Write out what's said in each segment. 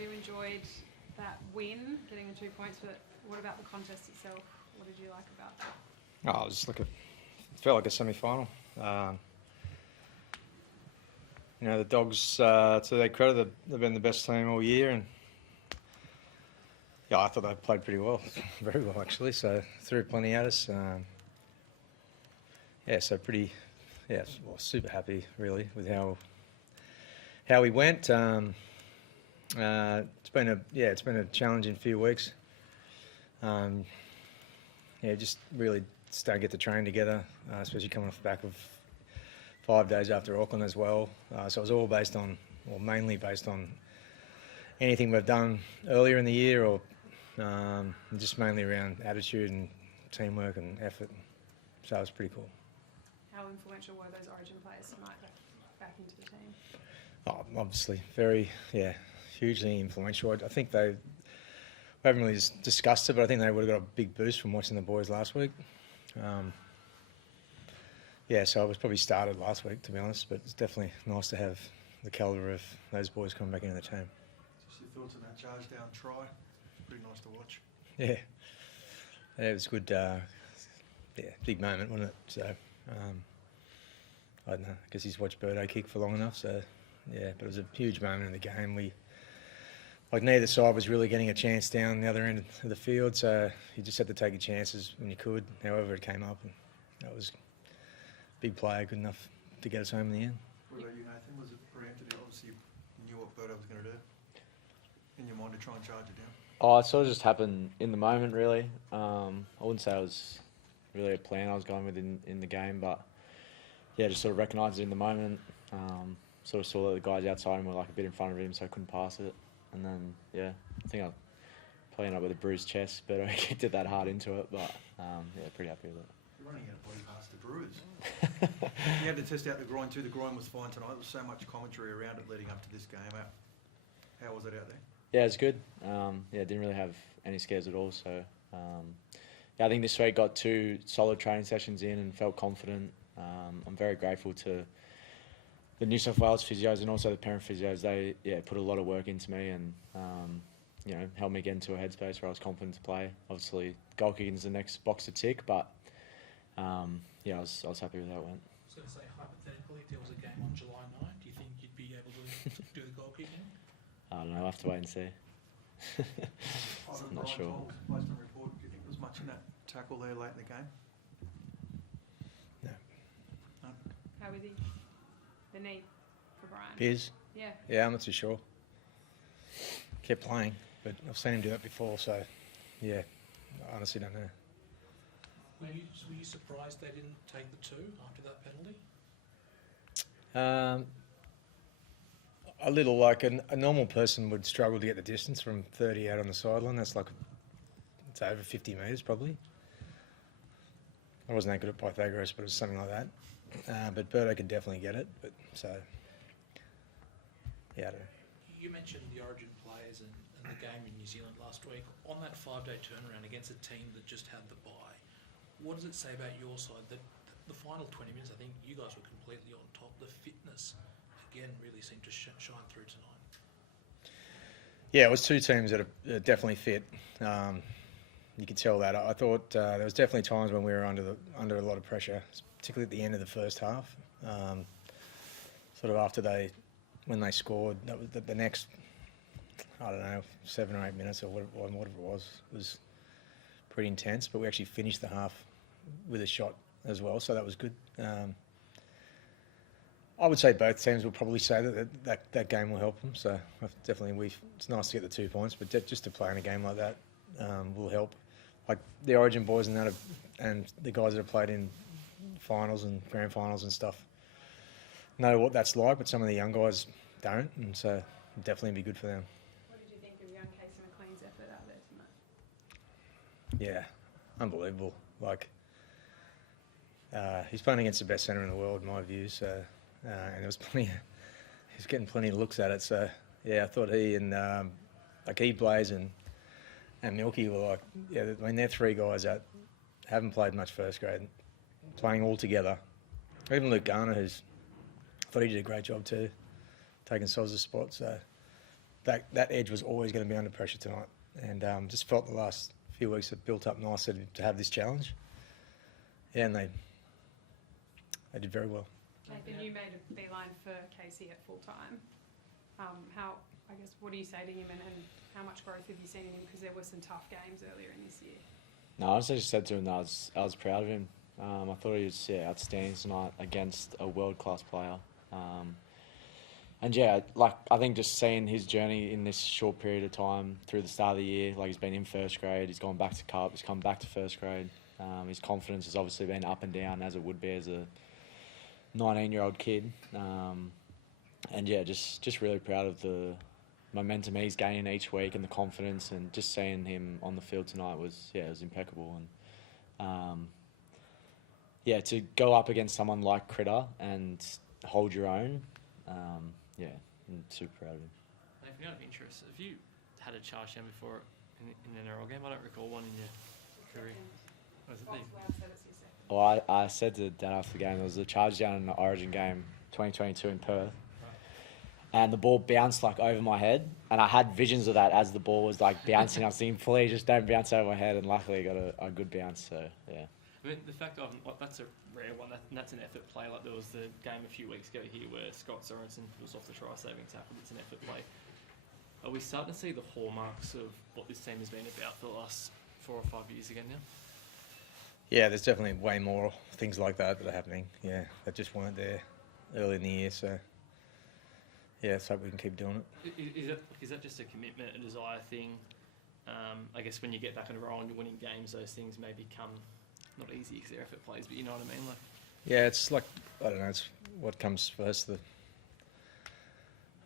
you enjoyed that win, getting the 2 points, but what about the contest itself? What did you like about that? Oh, it was it felt like a semi-final. The Dogs, to their credit, they've been the best team all year, and I thought they played pretty well, very well actually. So threw plenty at us. Super happy really with how we went. It's been a challenging few weeks. Just really starting to get the train together, especially coming off the back of 5 days after Auckland as well. So it was all mainly based on anything we've done earlier in the year, or just mainly around attitude and teamwork and effort. So it was pretty cool. How influential were those Origin players tonight back into the team? Oh, obviously, hugely influential. I think we haven't really discussed it, but I think they would have got a big boost from watching the boys last week. So it was probably started last week, to be honest, but it's definitely nice to have the calibre of those boys coming back into the team. Just your thoughts on that charge down try? Pretty nice to watch. Yeah, it was good. Big moment, wasn't it? So, I don't know. I guess he's watched Burto kick for long enough. So, but it was a huge moment in the game. Neither side was really getting a chance down the other end of the field, so you just had to take your chances when you could, however it came up. And that was a big player, good enough to get us home in the end. What about you, Nathan? Was it preempted? Obviously, you knew what Burto was going to do in your mind to try and charge it down. Oh, it sort of just happened in the moment, really. I wouldn't say it was really a plan I was going with in the game, but just sort of recognised it in the moment. Sort of saw that the guys outside him were a bit in front of him, so I couldn't pass it. And then, I think I probably ended up with a bruised chest, but I kicked it that hard into it. But, pretty happy with it. You're running out of body parts to bruise. You had to test out the groin too. The groin was fine tonight. There was so much commentary around it leading up to this game. How was it out there? Yeah, it was good. Didn't really have any scares at all. So, I think this week got 2 solid training sessions in and felt confident. I'm very grateful to the New South Wales physios and also the Penrith physios. They put a lot of work into me and helped me get into a headspace where I was confident to play. Obviously, goal kicking is the next box to tick, but I was happy with how it went. I was going to say, hypothetically, if there was a game on July 9, do you think you'd be able to do the goal kicking? I don't know. I'll have to wait and see. I'm not sure. Based on report, do you think there was much in that tackle there late in the game? No. How was he? The knee for Brian? Piers? Yeah. Yeah, I'm not too sure. Kept playing, but I've seen him do that before, so I honestly don't know. Were you surprised they didn't take the 2 after that penalty? A little, a normal person would struggle to get the distance from 30 out on the sideline. That's it's over 50 metres probably. I wasn't that good at Pythagoras, but it was something like that. But Burto could definitely get it. I don't know. You mentioned the Origin players and the game in New Zealand last week. On that 5-day turnaround against a team that just had the bye, what does it say about your side that the final 20 minutes, I think you guys were completely on top. The fitness, again, really seemed to shine through tonight. Yeah, it was 2 teams that are definitely fit. You could tell that. I thought there was definitely times when we were under a lot of pressure, particularly at the end of the first half. Sort of when they scored, that was the next, 7 or 8 minutes or whatever it was pretty intense. But we actually finished the half with a shot as well, so that was good. I would say both teams will probably say that game will help them. So definitely, it's nice to get the 2 points, but just to play in a game like that will help. The Origin boys and the guys that have played in finals and grand finals and stuff know what that's like, but some of the young guys don't, and so it'll definitely be good for them. What did you think of young Casey McLean's effort out there tonight? Yeah, unbelievable. He's playing against the best centre in the world, in my view. So, and there was he's getting plenty of looks at it. So, I thought he and he Blaze and Milky were they're 3 guys that haven't played much first grade, playing all together. Even Luke Garner, I thought he did a great job too, taking Soz's spot. So, that edge was always going to be under pressure tonight, and just felt the last few weeks have built up nicely to have this challenge. Yeah, and they did very well. Nathan, you made a beeline for Casey at full time. What do you say to him, and how much growth have you seen in him? Because there were some tough games earlier in this year. No, I just said to him that I was proud of him. I thought he was outstanding tonight against a world-class player. And yeah, like I think just seeing his journey in this short period of time through the start of the year, like he's been in first grade, he's gone back to Cup, he's come back to first grade. His confidence has obviously been up and down as it would be as a 19-year-old kid. And yeah, just really proud of the momentum he's gaining each week and the confidence, and just seeing him on the field tonight was impeccable. And to go up against someone like Critter and hold your own, I'm super proud of him. If you're out of interest, have you had a charge down before in an NRL game? I don't recall one in your career. What was it then? Well, I said to Dad after the game, there was a charge down in the Origin game 2022 in Perth. And the ball bounced like over my head, and I had visions of that as the ball was like bouncing. I was thinking, please just don't bounce over my head, and luckily I got a good bounce. So yeah. I mean, the fact of that's a rare one. That's an effort play. Like there was the game a few weeks ago here where Scott Sorensen was off the try-saving tackle. It's an effort play. Are we starting to see the hallmarks of what this team has been about for the last 4 or 5 years again now? Yeah, there's definitely way more things like that are happening. Yeah, that just weren't there early in the year. So yeah, let's hope we can keep doing it. Is that just a commitment, a desire thing? I guess when you get back on the roll and you're winning games, those things may become not easy because they're effort plays, but you know what I mean? Like, yeah, it's like, I don't know, it's what comes first, the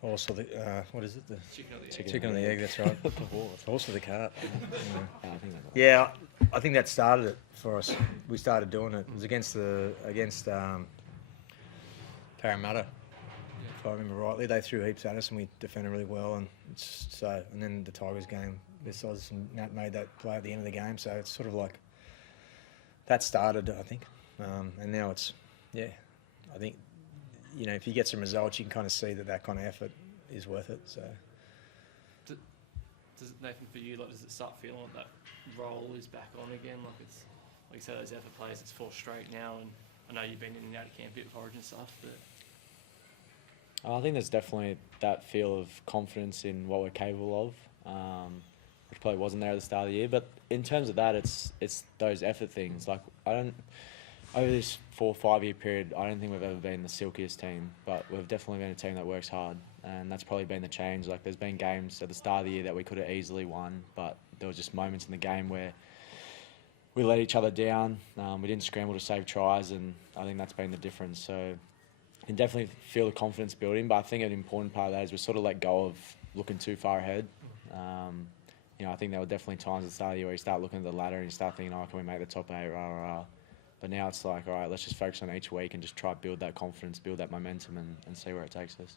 horse or the, what is it? The chicken or the egg. chicken or the egg, that's right. The horse. The horse or the cart. I think that's right. Yeah, I think that started it for us. We started doing it. It was against Parramatta, if I remember rightly. They threw heaps at us and we defended really well. And then the Tigers game, Visos and Nat made that play at the end of the game. So it's sort of like, that started, I think. And now it's, I think, if you get some results, you can kind of see that kind of effort is worth it. So, does it, Nathan, for you, does it start feeling like that role is back on again? Like it's, like you say, those effort plays, it's 4 straight now, and I know you've been in and out of camp a bit for Origin stuff, but I think there's definitely that feel of confidence in what we're capable of, which probably wasn't there at the start of the year. But in terms of that, it's those effort things. Like over this 4 or 5 year period, I don't think we've ever been the silkiest team, but we've definitely been a team that works hard, and that's probably been the change. Like there's been games at the start of the year that we could have easily won, but there was just moments in the game where we let each other down. We didn't scramble to save tries, and I think that's been the difference. So you can definitely feel the confidence building, but I think an important part of that is we sort of let go of looking too far ahead. I think there were definitely times at the start of the year where you start looking at the ladder and you start thinking, can we make the top 8, rah, rah, rah. But now it's like, all right, let's just focus on each week and just try to build that confidence, build that momentum, and see where it takes us.